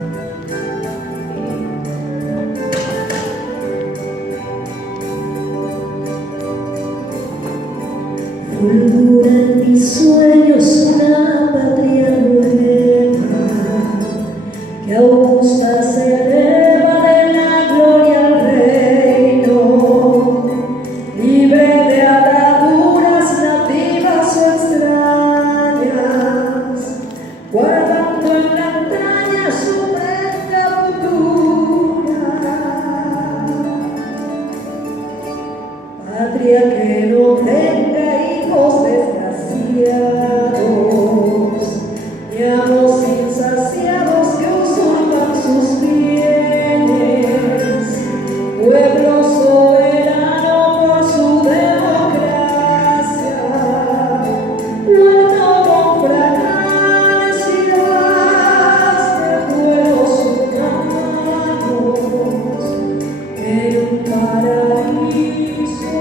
Fulgura en mis sueños una patria nueva que augusta se eleva de la gloria al reino, libre de ataduras nativas o extrañas, guardando en la entraña su prenda futura. Patria que no tenga hijos desgraciados, ni amos insaciados que usurpan sus bienes, pueblo soberano por su democracia, luego con fragales ideas de pueblos humanos en un paraíso.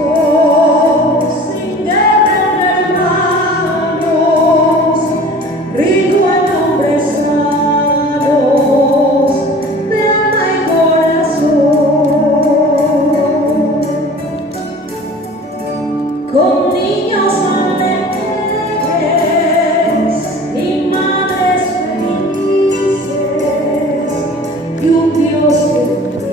Con niños alegres y madres felices y un Dios que